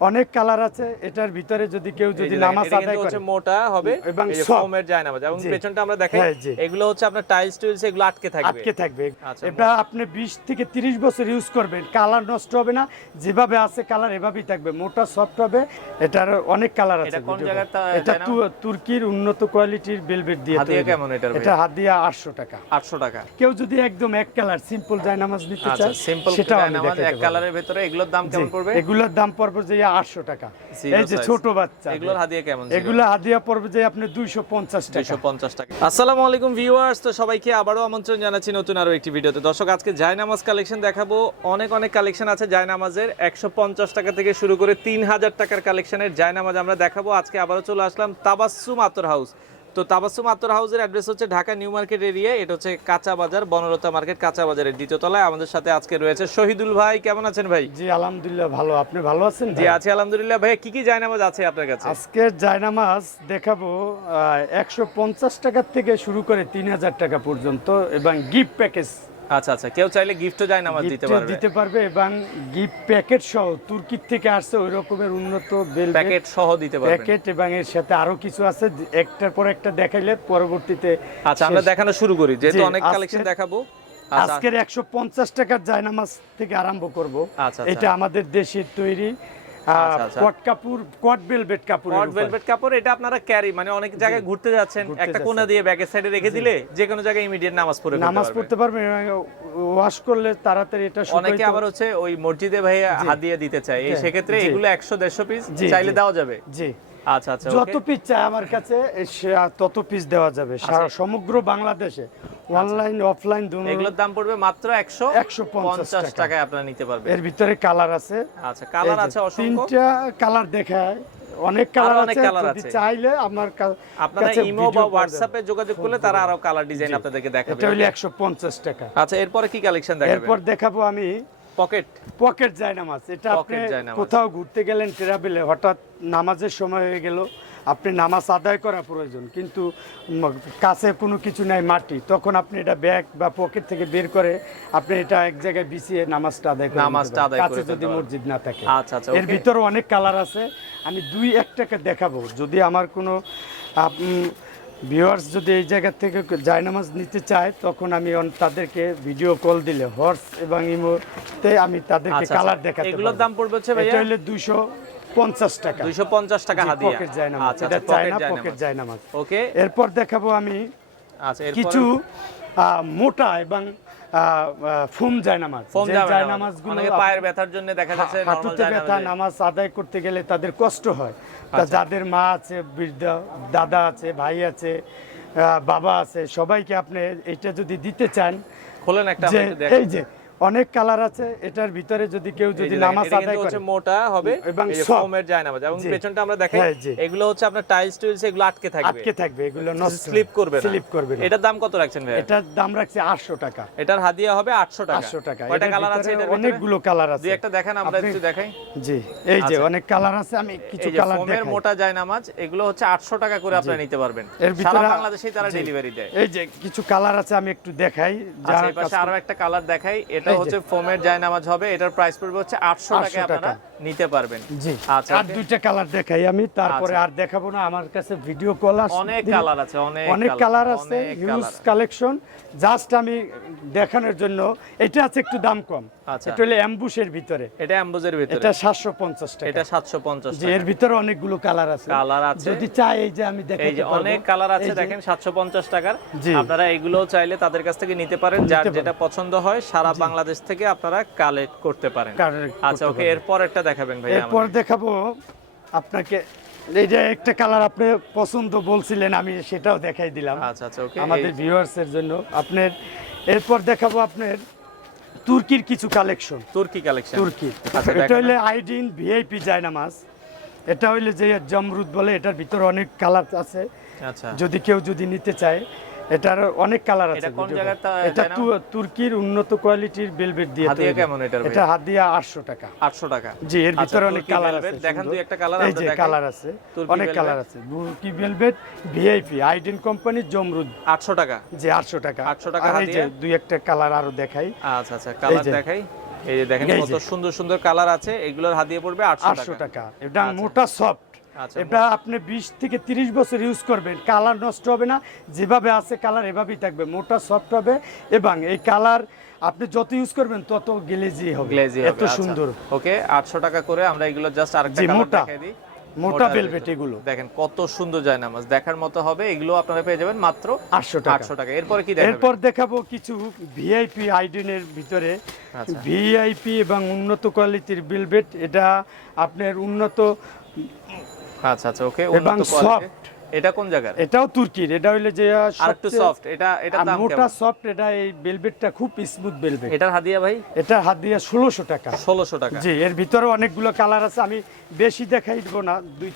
অনেক কালার আছে এটার ভিতরে যদি কেউ যদি নামাজ আদায় করে। মোটা হবে এবং এই যে soft। ফোমের এবং পেছনটা আমরা দেখাই হ্যাঁ, এগুলো হচ্ছে আপনার টাইলস টুইলস এগুলো আটকে থাকবে। আটকে থাকবে। আচ্ছা, এটা আপনি 20 থেকে 30 বছর ইউজ করবেন। কালার নষ্ট হবে না যেভাবে আছে কালার এভাবেই থাকবে। মোটা সফট হবে এটার অনেক কালার আছে এটা কোন তা- এটা? তুর্কির উন্নত কোয়ালিটির বেলভেট দিয়ে হাদিয়া। কেমন এটার এটা হাদিয়া 800 টাকা। আটশো টাকা। কেউ যদি একদম এক কালার সিম্পল জায়নামাজ নিতে আচ্ছা চায় সিম্পল জায়নামাজ এক কালারের ভিতরে এগুলোর দাম কেমন পড়বে? এগুলোর দাম পড়বে যে 800 টাকা। এই যে ছোট বাচ্চা। এগুলোর হাদিয়া কেমন এগুলো হাদিয়া পড়বে যে আপনি দুইশো পঞ্চাশ দুইশো পঞ্চাশ টাকা। আসসালামু আলাইকুম ভিউয়ার্স তো সবাইকে আবারও আমন্ত্রণ জানাচ্ছি নতুন আরও একটি ভিডিওতে। দর্শক আজকে জায়নামাজ কালেকশন দেখাবো। অনেক অনেক কালেকশন আছে জায়নামাজের। 150 টাকা থেকে শুরু করে 3000 টাকার কালেকশনের জায়নামাজ আমরা দেখাবো। আজকে আবারও চলে আসলাম তাবাসুম আতর হাউস তো তাবাসুম আত্মর হাউসের অ্যাড্রেস হচ্ছে ঢাকা নিউ মার্কেট এরিয়া। এটা হচ্ছে কাঁচা বাজার বনলতা মার্কেট কাঁচা বাজারের দ্বিতীয় তলায়। আমাদের সাথে আজকে রয়েছে শহীদুল ভাই। কেমন আছেন ভাই? জি আলহামদুলিল্লাহ ভালো। আপনি ভালো আছেন জি আছি আলহামদুলিল্লাহ। ভাই কি কি জায়নামাজ আছে আপনার কাছে? আজকে জায়নামাজ দেখাবো একশো পঞ্চাশ টাকার থেকে শুরু করে তিন হাজার টাকা পর্যন্ত এবং গিফট প্যাকেজ আচ্ছা আচ্ছা। কেউ চাইলে গিফটও জায়নামাজ দিতে পারবে। দিতে পারবে এবং গিফট প্যাকেট সহ তুর্কির থেকে আসছে ওই রকমের উন্নত বেল প্যাকেট সহ দিতে পারবেন প্যাকেট এবং এর সাথে আরও কিছু আছে একটার পর একটা দেখাইলে পরবর্তীতে আচ্ছা আমরা দেখানো শুরু করি। যেহেতু অনেক কালেকশন দেখাবো। আচ্ছা। আজকের একশো পঞ্চাশ টাকার জায়নামাজ থেকে আরম্ভ করব। আচ্ছা, আচ্ছা। এটা আমাদের দেশের তৈরি। কট কাপড় কট বেলভেট কাপড় হট ভেলভেট কাপড় এটা আপনারা ক্যারি মানে অনেক জায়গায় ঘুরতে যাচ্ছেন একটা কোণা দিয়ে ব্যাগের সাইডে রেখে দিলে যে কোনো জায়গায় ইমিডিয়েট নামাজ পড়ে নামাজ পড়তে পারবে ওয়াশ করলে তাড়াতাড়ি এটা অনেকে আবার হচ্ছে ওই মসজিদে ভাই হাদিয়া দিতে চায়। এই সেক্ষেত্রে এগুলো একশো দেড়শো পিস চাইলে। দেওয়া যাবে। জি। আচ্ছা আচ্ছা যত পিস চাই আমার কাছে তত পিস দেওয়া যাবে। সারা সমগ্র বাংলাদেশে অনলাইন অফলাইন এগুলোর দাম পড়বে মাত্র একশো 150 পঞ্চাশ টাকায় আপনারা নিতে পারবেন। এর ভিতরে কালার আছে। আচ্ছা কালার আছে অসংখ্য। তিনটা কালার দেখায়। অনেক কালার আছে যদি। চাইলে আমার আপনারা ইমো বা হোয়াটসঅ্যাপে যোগাযোগ করলে তারা আরও কালার ডিজাইন আপনাদেরকে দেখাবে। এটা একশো পঞ্চাশ টাকা। আচ্ছা এরপরে কি কালেকশন দেখাবেন? এরপর দেখাবো আমি পকেট? পকেট যায় নামাজ এটা আপনি কোথাও ঘুরতে গেলেন ট্রাভেলে হঠাৎ নামাজের সময় হয়ে গেল আপনি নামাজ আদায় করা প্রয়োজন কিন্তু কাছে কোনো কিছু নাই মাটি তখন আপনি এটা ব্যাগ বা পকেট থেকে বের করে আপনি এটা এক জায়গায় বিছিয়ে নামাজটা আদায় করে নামাজটা আদায় কাছে যদি মসজিদ না থাকে। আচ্ছা আচ্ছা এর। ভিতরে অনেক কালার আছে আমি দুই একটাকে দেখাবো যদি আমার কোনো ভিউয়ার্স যদি এই জায়গা থেকে জায়নামাজ নিতে চায় তখন আমি তাদেরকে ভিডিও কল দিলে হর্স এবং ইমোতে আমি তাদেরকে আচ্ছা, কালার আচ্ছা। দেখাতে এগুলোর দাম পড়বে হচ্ছে ভাইয়া? এটা হলো দুইশো পঞ্চাশ টাকা। 250 টাকা হাদিয়া। পকেট জায়নামাজ আচ্ছা এটা আচ্ছা চায়না পকেট জায়নামাজ ওকে এরপর দেখাবো আমি আচ্ছা এরপরে? কিছু মোটা এবং ফোম জায়নামাজ। ফোম যে জায়নামাজ। জায়নামাজগুলো পায়ের ব্যথার জন্য দেখা যাচ্ছে হাঁটুতে ব্যথা নামাজ আদায় করতে গেলে তাদের কষ্ট হয়। তা যাদের মা আছে বৃদ্ধ দাদা আছে ভাই আছে বাবা আছে সবাইকে আপনি এটা যদি দিতে চান খোলেন একটা। এই যে অনেক কালার আছে এটার ভিতরে যদি কেউ যদি নামাজ আদায় করে। মোটা হবে এবং। ফোমের জায়নামাজ। এবং পেছনটা আমরা দেখাই হ্যাঁ, এগুলো হচ্ছে আপনার টাইলস টুইলস এগুলো আটকে থাকবে। আটকে থাকবে এগুলো স্লিপ করবে না। স্লিপ করবে না। এটার দাম কত রাখছেন ভাই এটার দাম রাখছি আটশো টাকা। এটার হাদিয়া হবে 800 টাকা। আটশো টাকা। কয়টা কালার আছে এটার অনেকগুলো কালার আছে। দুই একটা দেখেন আমরা আপনি- একটু দেখাই। জি এই যে আচ্ছা। অনেক কালার আছে আমি কিছু কালার ফোমের দেখাই। মোটা জায়নামাজ এগুলো হচ্ছে 800 টাকা করে আপনারা নিতে পারবেন। এর সারা ভিতরে বাংলাদেশেই তারা ডেলিভারি দেয়। এই যে কিছু কালার আছে আমি একটু দেখাই। আচ্ছা যারা পাশে আরও একটা কালার দেখাই। এটা যে। হচ্ছে ফোমের জায়নামাজ হবে এটার প্রাইস পড়বে হচ্ছে 800 টাকা আপনারা নিতে পারবেন। জি। আচ্ছা, আর দুইটা কালার দেখাই আমি তারপরে আর দেখাবো না আমার কাছে ভিডিও কল আছে। অনেক কালার আছে অনেক অনেক কালার আছে হিউজ কালেকশন জাস্ট আমি দেখানোর জন্য এটা আছে একটু দাম কম। আচ্ছা। এটা হলো অ্যাম্বুশের ভিতরে। এটা ভিতরে। এটা টাকা। এটা 750 যে টাকা এর ভিতরে অনেকগুলো কালার আছে। কালার আছে। যদি চাই এই যে আমি দেখাতে পারব। অনেক কালার আছে দেখেন 750 টাকার। জি। আপনারা এগুলো চাইলে তাদের কাছ থেকে নিতে পারেন যার যেটা পছন্দ হয় সারা বাংলাদেশ থেকে আপনারা কালেক্ট করতে পারেন। আচ্ছা ওকে এরপর একটা দেখাবেন ভাই এরপর দেখাবো আপনাকে। এই যে একটা কালার আপনি পছন্দ বলছিলেন আমি সেটাও দেখাই দিলাম। আচ্ছা আচ্ছা ওকে আমাদের ভিউয়ার্স এর জন্য। আপনার এরপর দেখাবো আপনার তুর্কির কিছু কালেকশন তুর্কি কালেকশন তুর্কি। আচ্ছা, এটা হইলে আইডিন ভিআইপি জায়নামাজ। এটা হইলে যে জমরুদ বলে এটার ভিতরে অনেক কালার আছে। আচ্ছা। যদি কেউ যদি নিতে চায় এটার অনেক কালার আছে এটা কোন ভিডিও এটা তুর্কির উন্নত কোয়ালিটির বেলভেট দিয়ে হাদিয়া কেমন এটার এটা হাদিয়া 800 টাকা। 800 টাকা। জি এর আচ্ছা, ভিতরে অনেক কালার আছে দেখান। দুই একটা কালার যে দেখাই। কালার আছে অনেক কালার আছে। তুর্কি ভেলভেট ভিআইপি আইডেন কোম্পানির জমরুদ 800 টাকা। যে 800 টাকা। 800 টাকা এই যে? দুই একটা কালার আরও দেখাই। আচ্ছা আচ্ছা কালার দেখাই। এই যে দেখেন কত সুন্দর সুন্দর কালার আছে এগুলোর হাদিয়ে পড়বে আটশো আটশো টাকা। টাকা। এটা আচ্ছা। মোটা সফট এটা আপনি বিশ থেকে তিরিশ বছর ইউজ করবেন। কালার নষ্ট হবে না। যেভাবে আছে কালার এভাবেই থাকবে। মোটা সফট হবে এবং এই কালার আপনি যত ইউজ করবেন তত গ্লেজি হবে। গ্লেজি এত সুন্দর। ওকে আটশো টাকা করে আমরা এগুলো জাস্ট আরেকটা মোটা। দিই। মোটা ভেলভেট এগুলো। দেখেন কত সুন্দর যায় নামাজ দেখার মতো হবে। এগুলো আপনারা পেয়ে যাবেন মাত্র আটশো টাকা। আটশো টাকা। এরপরে কি এরপর দেখাবো কিছু ভিআইপি আইডিনের ভিতরে। আচ্ছা। ভিআইপি এবং উন্নত কোয়ালিটির বিলবেট এটা আপনার উন্নত আচ্ছা আচ্ছা ওকে এবং soft। এটা কোন জায়গার? এটাও তুর্কির এটা হইলে যে আর একটু সফট এটা আর দাম মোটা সফট এটা এই বেলভেটটা খুব স্মুথ বেলভেট এটার হাদিয়া ভাই? এটা হাত দিয়ে ষোলোশো টাকা। ষোলোশো টাকা। জি এর ভিতরে অনেকগুলো কালার আছে আমি বেশি দেখাই দিব না দুই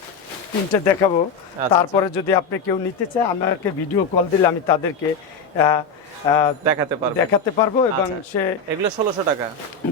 তিনটে দেখাবো। আচ্ছা, তারপরে যদি আপনি কেউ নিতে চায় আমাকে ভিডিও কল দিলে আমি তাদেরকে দেখাতে পারবেন দেখাতে পারব এবং আচ্ছা। সে এগুলো ষোলোশো টাকা।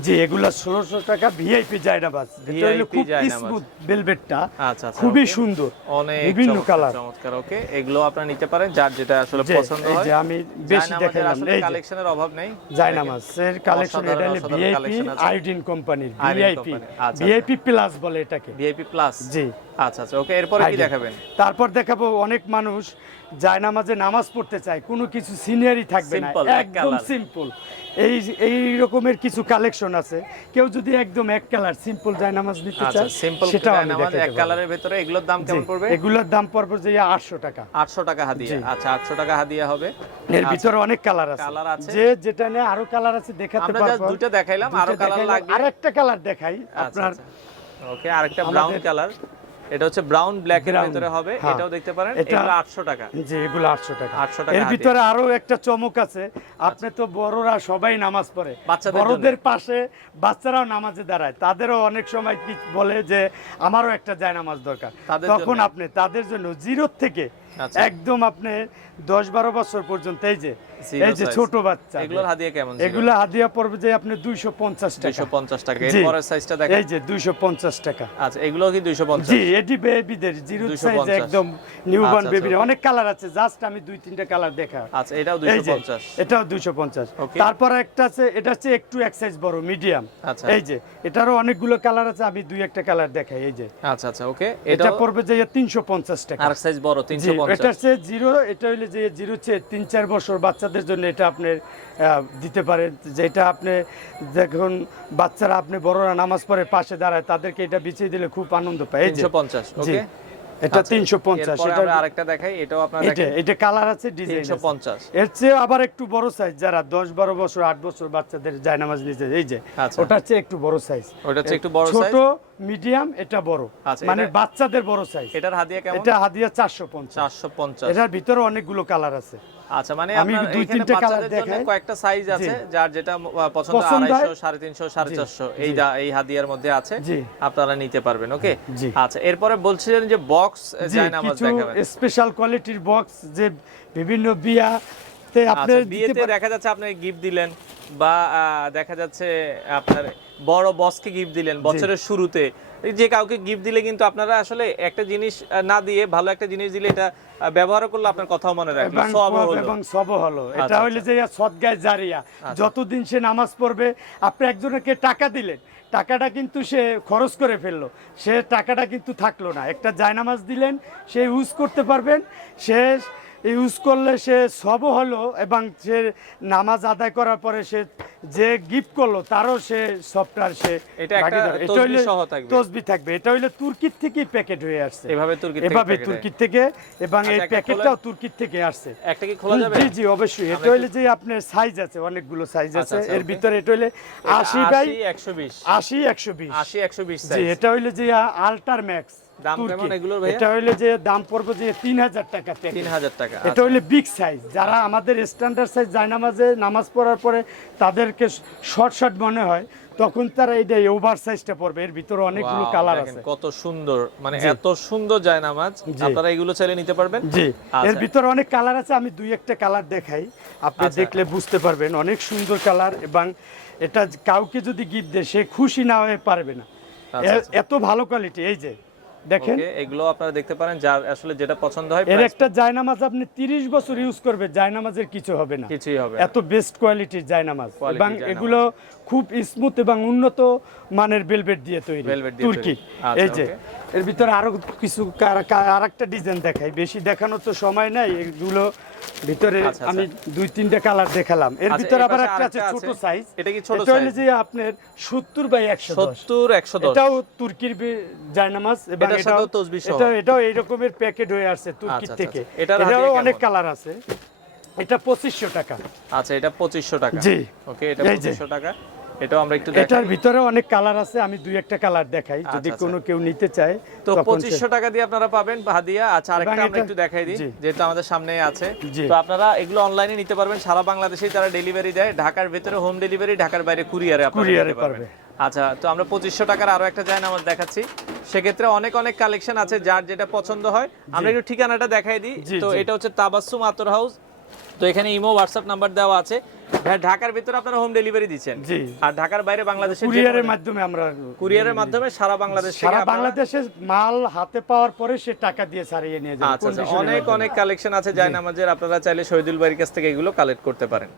জি এগুলো ষোলোশো টাকা ভিআইপি হলো VIP খুব স্মুথ বেলভেটটা আচ্ছা আচ্ছা খুবই সুন্দর। অনেক বিভিন্ন কালার চমৎকার ওকে এগুলো আপনারা নিতে পারেন যার যেটা আসলে পছন্দ হয়। যে আমি বেশি দেখালাম এই কালেকশনের অভাব নেই। জায়নামাজ এর কালেকশন এটা হলো ভিআইপি আইডিন কোম্পানির ভিআইপি। ভিআইপি প্লাস বলে এটাকে। ভিআইপি প্লাস জি। আচ্ছা আচ্ছা ওকে এরপরে কি দেখাবেন? তারপর দেখাবো অনেক মানুষ যায় নামাজে নামাজ পড়তে চায় কোনো কিছু সিনিয়রই থাকবে না একদম সিম্পল এই এই রকমের কিছু কালেকশন আছে কেউ যদি একদম এক কালার সিম্পল যায় নামাজ নিতে আচ্ছা চায় সিম্পল সেটাও আমি নামাজ এক কালারের ভেতরে এগুলোর দাম কেমন পড়বে? এগুলোর দাম পড়বে যে আটশো টাকা। আটশো টাকা হাদিয়া আচ্ছা আটশো টাকা হাদিয়া হবে। এর ভিতরে অনেক কালার আছে। কালার আছে। যে যেটা নিয়ে আরও কালার আছে দেখাতে পারব। আমরা দুটো দেখাইলাম আরও কালার লাগবে। আর একটা কালার দেখাই আচ্ছা আপনার ওকে আরেকটা ব্রাউন কালার এটা হচ্ছে ব্রাউন ব্ল্যাক এর ভিতরে হবে। হ্যাঁ। এটাও দেখতে পারেন। এটা- এটা আটশো টাকা। যে এগুলো আটশো টাকা। 800 টাকা এর ভিতরে আরও একটা চমক আছে। আপনি তো বড়রা সবাই নামাজ পড়ে। বড়দের পাশে বাচ্চারাও নামাজে দাঁড়ায়। তাদেরও অনেক সময় কি বলে যে আমারও একটা যায় নামাজ দরকার। তখন আপনি তাদের জন্য জিরো থেকে আচ্ছা। একদম আপনি দশ বারো বছর পর্যন্ত এই যে এই যে ছোট বাচ্চা। এগুলোর হাদিয়া কেমন এগুলো হাদিয়া পড়বে যে আপনি দুইশো পঞ্চাশ টাকা। দুইশো পঞ্চাশ টাকা। জি। এরপরের সাইজটা দেখেন। এই যে দুইশো পঞ্চাশ টাকা। আচ্ছা এগুলো কি দুইশো পঞ্চাশ? জি এটি বেবিদের জিরো সাইজ একদম নিউবর্ন আচ্ছা, বেবির আচ্ছা। অনেক কালার আছে জাস্ট আমি দুই তিনটা কালার দেখা আচ্ছা এটাও এটাও. তারপর একটা আছে এটা হচ্ছে একটু এক সাইজ বড় মিডিয়াম আচ্ছা। এই যে এটারও অনেকগুলো কালার আছে আমি দুই একটা কালার দেখাই এই যে। আচ্ছা আচ্ছা ওকে এটা পড়বে যে তিনশো পঞ্চাশ টাকা। আর সাইজ বড় জি তিনশো এটা হচ্ছে জিরো এটা হইলে যে জিরো হচ্ছে তিন চার বছর বাচ্চাদের জন্য এটা আপনি দিতে পারেন। যেটা আপনি দেখুন বাচ্চারা আপনি বড়রা নামাজ পড়ে পাশে দাঁড়ায় তাদেরকে এটা বিছিয়ে দিলে খুব আনন্দ পায়। তিনশো পঞ্চাশ জি ওকে? এটা তিনশো পঞ্চাশ এরপরে এটা আরেকটা দেখাই এটাও আপনার এটা এটা কালার আছে ডিজাইন তিনশো পঞ্চাশ। এর চেয়ে আবার একটু বড় সাইজ যারা দশ বারো বছর আট বছর বাচ্চাদের জায়নামাজ নিতে এই যে আচ্ছা। ওটা হচ্ছে একটু বড় সাইজ ওটা হচ্ছে একটু বড় ছোট সাইজ মিডিয়াম এটা বড়। আচ্ছা, মানে বাচ্চাদের বড় সাইজ এটার হাদিয়া কেমন? এটা হাদিয়া চারশো পঞ্চাশ। চারশো পঞ্চাশ। এটার ভিতরে অনেকগুলো কালার আছে। আচ্ছা মানে আমি দুই তিনটে colour দেখাই। কয়েকটা সাইজ আছে যার যেটা পছন্দ পছন্দ হয়। আড়াইশো সাড়ে তিনশো সাড়ে চারশো। এই যা- এই হাদিয়ার মধ্যে আছে। আপনারা নিতে পারবেন ওকে? আচ্ছা এরপরে বলছিলেন যে বক্স জি যায় নামাজ দেখাবেন। স্পেশাল কোয়ালিটির বক্স যে বিভিন্ন আপনি আচ্ছা বিয়েতে দেখা যাচ্ছে আপনি গিফট দিলেন বা দেখা যাচ্ছে আপনার বড় বসকে গিফট দিলেন বছরের শুরুতে। যে কাউকে গিফট দিলে কিন্তু আপনারা আসলে একটা জিনিস না দিয়ে ভালো একটা জিনিস দিলে এটা ব্যবহার করলে আপনার কথাও মনে রাখবে এবং সব হলো। এবং এটা আচ্ছা, হইলে যে সদগায় জারিয়া। যতদিন সে নামাজ পড়বে আপনি একজনকে টাকা দিলেন টাকাটা কিন্তু সে খরচ করে ফেলল। সে টাকাটা কিন্তু থাকল না। একটা জায়নামাজ দিলেন সে ইউজ করতে পারবেন সে ইউজ করলে সে সব হলো এবং সে নামাজ আদায় করার পরে সে যে গিফট করল তারও সে সফটওয়্যার সে এটা হইলে তসবি থাকবে। এটা হইলে তুর্কির থেকেই প্যাকেট হয়ে আসছে। এভাবে তুর্কি এভাবে তুর্কির থেকে এবং এই আচ্ছা, প্যাকেটটাও তুর্কির থেকে আসছে। একটা কি খোলা যাবে? জি জি অবশ্যই। এটা হইলে যে আপনার সাইজ আছে অনেকগুলো সাইজ আছে। এর ভিতরে এটা হইলে আশি বাই একশো বিশ। আশি একশো বিশ। আশি একশো বিশ জি এটা হইলে যে আল্টার ম্যাক্স দাম কেমন এগুলোর ভাইয়া? এটা হইলে যে দাম পড়বে যে তিন হাজার টাকা তিন হাজার টাকা এটা হইলে বিগ সাইজ যারা আমাদের স্ট্যান্ডার্ড সাইজ নামাজে পড়ার পরে তাদেরকে শর্ট শর্ট মনে হয় তখন তারা ওভার সাইজটা পড়বে। এর ভিতরে অনেকগুলো কালার আছে। কত সুন্দর। মানে এত সুন্দর যায় নামাজ আপনারা এগুলো চাইলে নিতে পারবেন? জি। আচ্ছা। এর ভিতরে অনেক কালার আছে আমি দুই একটা কালার দেখাই। আপনি আচ্ছা। দেখলে বুঝতে পারবেন অনেক সুন্দর কালার এবং এটা কাউকে যদি গিফট দেয় সে খুশি না হয়ে পারবে না। আচ্ছা, এত ভালো কোয়ালিটি এই যে। দেখেন। এগুলো আপনারা দেখতে পারেন যার আসলে যেটা পছন্দ হয় এর একটা জায়নামাজ আপনি তিরিশ বছর ইউজ করবে জায়নামাজের কিছু হবে না। কিছুই হবে এত বেস্ট কোয়ালিটির জায়নামাজ। এবং এগুলো খুব স্মুথ এবং উন্নত মানের বেলভেট দিয়ে তৈরি। তুর্কি। আচ্ছা, এই যে এর ভিতরে আরও কিছু আর একটা ডিজাইন দেখাই। বেশি দেখানোর তো সময় নাই। এগুলো ভিতরে আচ্ছা, আমি দুই তিনটা কালার দেখালাম। এর আচ্ছা, ভিতরে আবার একটা আছে ছোট সাইজ এটা কি ছোট এটা হলো যে আপনার সত্তর বাই একশো দশ। সত্তর একশো দশ। এটাও তুর্কির জায়নামাজ এবং এটাও তসবিহ এটা এটাও এই রকমের প্যাকেট হয়ে আসছে তুর্কি আচ্ছা, থেকে। আচ্ছা। এটারও অনেক কালার আছে। এটা পঁচিশশো টাকা। আচ্ছা এটা পঁচিশশো টাকা। জি। ওকে এটা এই যে। পঁচিশশো টাকা। এটাও আমরা একটু এটার ভিতরে অনেক কালার আছে আমি দুই একটা কালার দেখাই। যদি আচ্ছা, কোনো কেউ নিতে চায় তো টাকা দিয়ে আপনারা পাবেন হাদিয়া আচ্ছা আরেকটা আমরা একটু দেখাই দিই আমাদের সামনে আছে। তো আপনারা এগুলো অনলাইনে নিতে পারবেন সারা বাংলাদেশেই তারা ডেলিভারি দেয়। ঢাকার ভেতরে হোম ডেলিভারি ঢাকার বাইরে কুরিয়ারে আপনারা কুরিয়ারে পারবে। আচ্ছা তো আমরা পঁচিশশো টাকার আরও একটা জায়না আমার দেখাচ্ছি। সেক্ষেত্রে অনেক অনেক কালেকশন আছে যার যেটা পছন্দ হয়। আমরা একটু ঠিকানাটা দেখাই দিই। তো এটা হচ্ছে তাবাসসুম আতর হাউস তো এখানে ইমো হোয়াটসঅ্যাপ নাম্বার দেওয়া আছে। ঢাকার ভিতরে আপনারা হোম ডেলিভারি দিচ্ছেন। জি। আর ঢাকার বাইরে বাংলাদেশে কুরিয়ারের মাধ্যমে আমরা কুরিয়ারের মাধ্যমে সারা বাংলাদেশ সারা বাংলাদেশে মাল হাতে পাওয়ার পরে সে টাকা দিয়ে ছাড়িয়ে নিয়ে যায় আচ্ছা আচ্ছা। অনেক অনেক কালেকশন আছে জায়নামাজের। আপনারা চাইলে শহীদুল বাড়ির কাছ থেকে এগুলো কালেক্ট করতে পারেন।